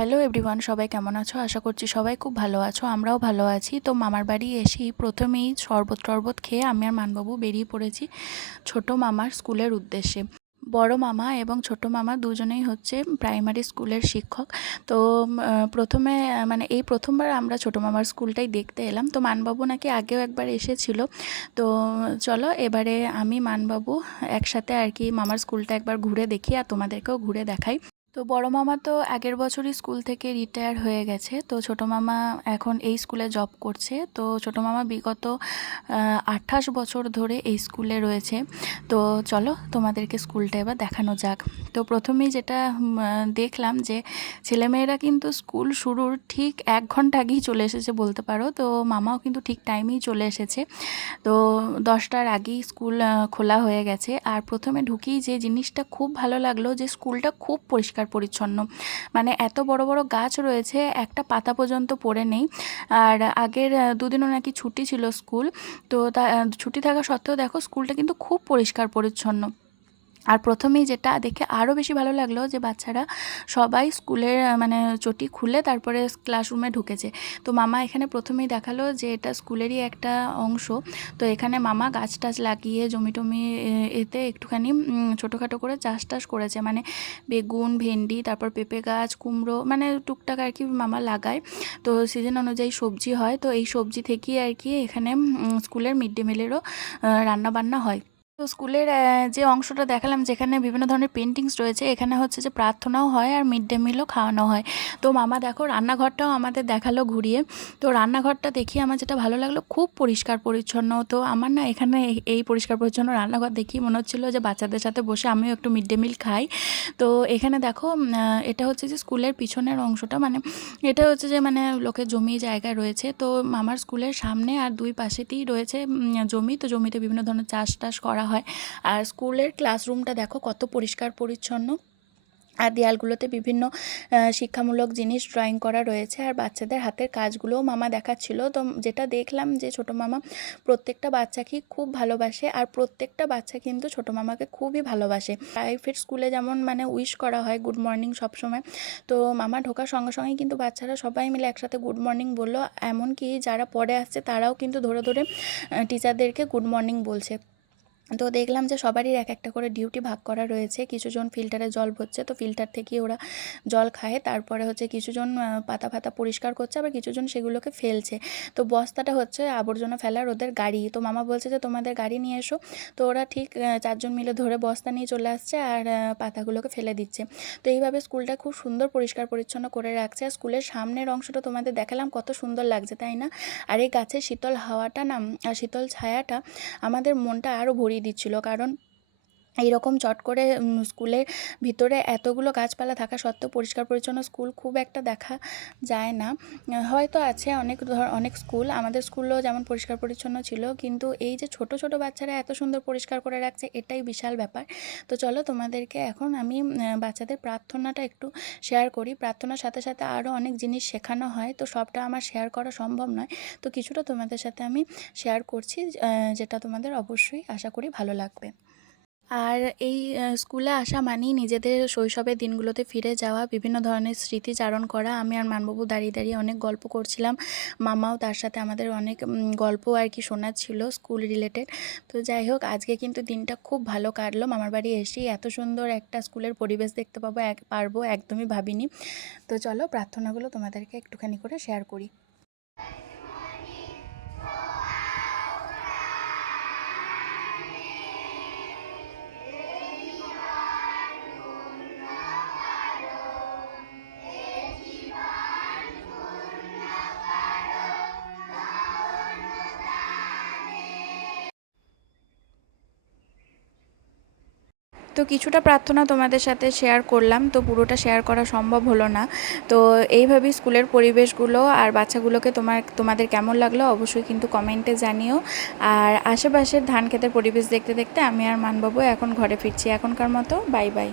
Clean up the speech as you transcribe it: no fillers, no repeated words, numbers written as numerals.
Hello everyone, সবাই কেমন আছো? আশা করছি সবাই খুব ভালো আছো। আমরাও ভালো আছি। তো মামার বাড়ি এসেই প্রথমেই শরবত টরবত খেয়ে আমি আর মানবাবু বেরিয়ে পড়েছি ছোট মামার স্কুলের উদ্দেশ্যে। বড় মামা এবং ছোট মামা দুজনেই হচ্ছে প্রাইমারি স্কুলের শিক্ষক। তো প্রথমে মানে এই প্রথমবার আমরা ছোট মামার স্কুলটাই দেখতে এলাম। তো মানবাবু নাকি আগেও একবার এসেছিল। তো চলো এবারে আমি মানবাবু একসাথে আর কি মামার স্কুলটা একবার ঘুরে দেখি আর তোমাদেরকেও ঘুরে দেখাই। তো বড় মামা তো আগের বছরই স্কুল থেকে রিটায়ার হয়ে গেছে। তো ছোট মামা এখন এই স্কুলে জব করছে। তো ছোট মামা বিগত 28 বছর ধরে এই স্কুলে রয়েছে। তো চলো তোমাদেরকে স্কুলটা এবার দেখানো যাক। তো প্রথমেই যেটা দেখলাম যে ছেলেমেয়েরা কিন্তু স্কুল শুরুর ঠিক 1 ঘন্টা আগেই চলে এসেছে বলতে পারো। তো মামাও কিন্তু ঠিক টাইমেই চলে এসেছে। তো 10টার আগেই স্কুল খোলা হয়ে গেছে। আর প্রথমে ঢুকেই যে জিনিসটা খুব ভালো লাগলো যে স্কুলটা খুব পরিষ্কার পরিচ্ছন্ন। মানে এত বড় বড় গাছ রয়েছে, একটা পাতা পর্যন্ত পড়ে নেই। আর আগের দুদিনও নাকি ছুটি ছিল স্কুল। তো ছুটি থাকা সত্ত্বেও দেখো স্কুলটা কিন্তু খুব পরিষ্কার পরিচ্ছন্ন। আর প্রথমেই যেটা দেখে আরও বেশি ভালো লাগলো যে বাচ্চারা সবাই স্কুলের মানে চটি খুলে তারপরে ক্লাসরুমে ঢুকেছে। তো মামা এখানে প্রথমেই দেখালো যে এটা স্কুলেরই একটা অংশ। তো এখানে মামা গাছ টাছ লাগিয়ে জমি টমি এতে একটুখানি ছোটোখাটো করে চাষ টাস করেছে, মানে বেগুন, ভেন্ডি, তারপর পেঁপে গাছ, কুমড়ো, মানে টুকটাক আর কি মামা লাগায়। তো সিজন অনুযায়ী সবজি হয়, তো এই সবজি থেকেই আর কি এখানে স্কুলের মিড ডে মিলেরও রান্না বান্না হয়। তো স্কুলের যে অংশটা দেখালাম যেখানে বিভিন্ন ধরনের পেন্টিংস রয়েছে, এখানে হচ্ছে যে প্রার্থনাও হয় আর মিড ডে মিলও খাওয়ানো হয়। তো মামা দেখো রান্নাঘরটাও আমাদের দেখালো ঘুরিয়ে। তো রান্নাঘরটা দেখি আমার যেটা ভালো লাগলো, খুব পরিষ্কার পরিচ্ছন্ন। তো আমার না এখানে এই পরিষ্কার পরিচ্ছন্ন রান্নাঘর দেখি মনে হচ্ছিলো যে বাচ্চাদের সাথে বসে আমিও একটু মিড ডে মিল খাই। তো এখানে দেখো এটা হচ্ছে যে স্কুলের পিছনের অংশটা, মানে এটা হচ্ছে যে মানে লোকের জমি জায়গা রয়েছে। তো মামার স্কুলের সামনে আর দুই পাশেতেই রয়েছে জমি। তো জমিতে বিভিন্ন ধরনের চাষ টাস করা হয়। আর স্কুলের ক্লাসরুমটা দেখো কত পরিষ্কার পরিচ্ছন্ন। আর দেয়ালগুলোতে বিভিন্ন শিক্ষামূলক জিনিস ড্রয়িং করা রয়েছে। আর বাচ্চাদের হাতের কাজগুলোও মামা দেখাচ্ছিল। তো যেটা দেখলাম যে ছোটো মামা প্রত্যেকটা বাচ্চাকেই খুব ভালোবাসে আর প্রত্যেকটা বাচ্চা কিন্তু ছোটো মামাকে খুবই ভালোবাসে। প্রাইভেট স্কুলে যেমন মানে উইশ করা হয় গুড মর্নিং সবসময়, তো মামা ঢোকার সঙ্গে সঙ্গেই কিন্তু বাচ্চারা সবাই মিলে একসাথে গুড মর্নিং বললো। এমনকি যারা পরে আসছে তারাও কিন্তু ধরে ধরে টিচারদেরকে গুড মর্নিং বলছে। তো দেখলাম যে সবারই এক একটা করে ডিউটি ভাগ করা রয়েছে। কিছুজন ফিল্টারে জল ভরছে, তো ফিল্টার থেকে ওরা জল খায়। তারপরে হচ্ছে কিছুজন পাতা ফাতা পরিষ্কার করছে, আবার কিছুজন সেগুলোকে ফেলছে। তো বস্তাটা হচ্ছে আবর্জনা ফেলার ওদের গাড়ি। তো মামা বলছে যে তোমাদের গাড়ি নিয়ে এসো। তো ওরা ঠিক 4জন মিলে ধরে বস্তা নিয়ে চলে আসছে আর পাতাগুলোকে ফেলে দিচ্ছে। তো এইভাবে স্কুলটা খুব সুন্দর পরিষ্কার পরিচ্ছন্ন করে রাখছে। আর স্কুলের সামনের অংশটা তোমাদের দেখালাম কত সুন্দর লাগছে, তাই না? আর এই গাছের শীতল হাওয়াটা না আর শীতল ছায়াটা আমাদের মনটা আরও ভরিয়ে দিচ্ছিল। কারণ এইরকম চট করে স্কুলের ভিতরে এতগুলো গাছপালা থাকা সত্ত্বেও পরিষ্কার পরিচ্ছন্ন স্কুল খুব একটা দেখা যায় না। হয়তো আছে অনেক স্কুল, আমাদের স্কুলও যেমন পরিষ্কার পরিচ্ছন্ন ছিল, কিন্তু এই যে ছোট ছোট বাচ্চারা এত সুন্দর পরিষ্কার করে রাখছে এটাই বিশাল ব্যাপার। তো চলো তোমাদেরকে এখন আমি বাচ্চাদের প্রার্থনাটা একটু শেয়ার করি। প্রার্থনার সাথে সাথে আরও অনেক জিনিস শেখানো হয়, তো সবটা আমার শেয়ার করা সম্ভব নয়। তো কিছুটা তোমাদের সাথে আমি শেয়ার করছি, যেটা তোমাদের অবশ্যই আশা করি ভালো লাগবে। আর এই স্কুলে আসা মানেই নিজেদের শৈশবের দিনগুলোতে ফিরে যাওয়া, বিভিন্ন ধরনের স্মৃতিচারণ করা। আমি আর মানবাবু দাঁড়িয়ে দাঁড়িয়ে অনেক গল্প করছিলাম, মামাও তার সাথে আমাদের অনেক গল্প আর কি শোনাচ্ছিল স্কুল রিলেটেড। তো যাই হোক, আজকে কিন্তু দিনটা খুব ভালো কাটলো। মামার বাড়ি এসেই এত সুন্দর একটা স্কুলের পরিবেশ দেখতে পারবো একদমই ভাবিনি। তো চলো প্রার্থনাগুলো তোমাদেরকে একটুখানি করে শেয়ার করি। তো কিছুটা প্রার্থনা তোমাদের সাথে শেয়ার করলাম, তো পুরোটা শেয়ার করা সম্ভব হলো না। তো এইভাবেই স্কুলের পরিবেশগুলো আর বাচ্চাগুলোকে তোমাদের কেমন লাগলো অবশ্যই কিন্তু কমেন্টে জানিও। আর আশেপাশের ধান ক্ষেতের পরিবেশ দেখতে দেখতে আমি আর মানবাবু এখন ঘরে ফিরছি। এখনকার মতো বাই বাই।